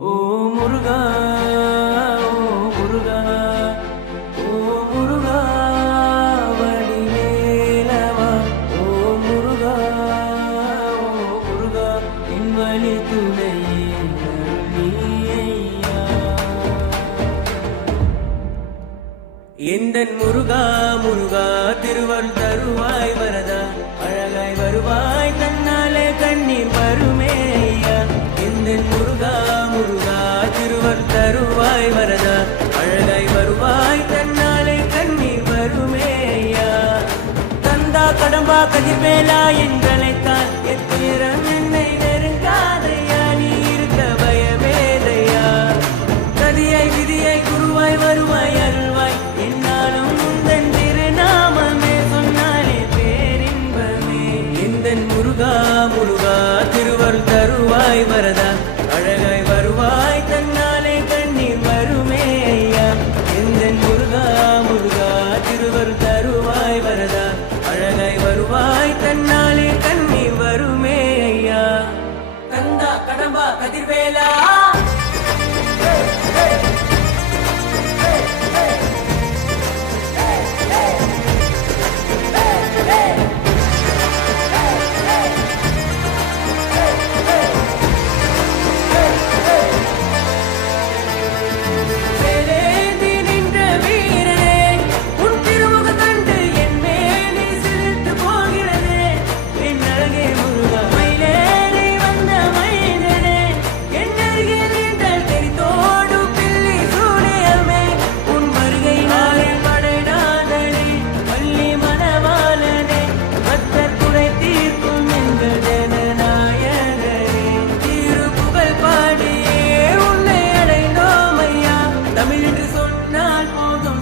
ஓ முருகா ஓ முருகா ஓ முருகா வடிவேலவா ஓ முருகா ஓ முருகா என் வழி துணையே நீயா எந்தன் முருகா முருகா திருவருள் தருவாய் வரதா அழகாய் வருவாய் தன்னாலே கண்ணீர் வருமே ஐயா எந்தன் முருகா முருகா திருவருள் தருவாய் வரதா அழகாய் வருவாய் தன்னாலே கண்ணீர் வருமே ஐயா தந்தா கடம்பா கதிர்வேலா எங்களைத்தான் எத்திரம் என்னை நெருங்காதையா நீ இருக்க பயமேதையா கதியை விதியை குருவாய் வருவாய் அருள்வாய் என்னாலும் முந்தன் திருநாமமே சொன்னாலே பேரின்பமே எந்தன் முருகா முருகா திருவருள் தருவாய் வரதா அழகாய் வருவாய் தன்னாலே கண்ணீர் வருமே ஐயா எந்தன் முருகா முருகா திருவருள் தருவாய் வரதா அழகாய் வருவாய் தன்னாலே கண்ணீர் வருமே ஐயா கந்தா கடம்பா கதிர்வேலா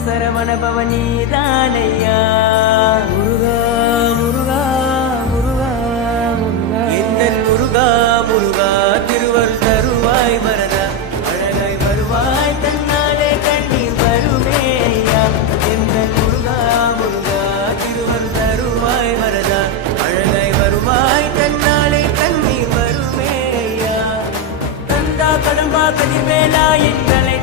சரவணபவனி தானையா முருகா முருகா முருகா முருகா எந்தன் முருகா முருகா திருவருள் தருவாய் வரதா அழகாய் வருவாய் தன்னாலே கண்ணீர் வருமே ஐயா எந்தன் முருகா முருகா திருவருள் தருவாய் வரதா அழகாய் வருவாய் தன்னாலே கண்ணீர் வருமே ஐயா தந்தா கடம்பா கதிர்வேலா எங்களை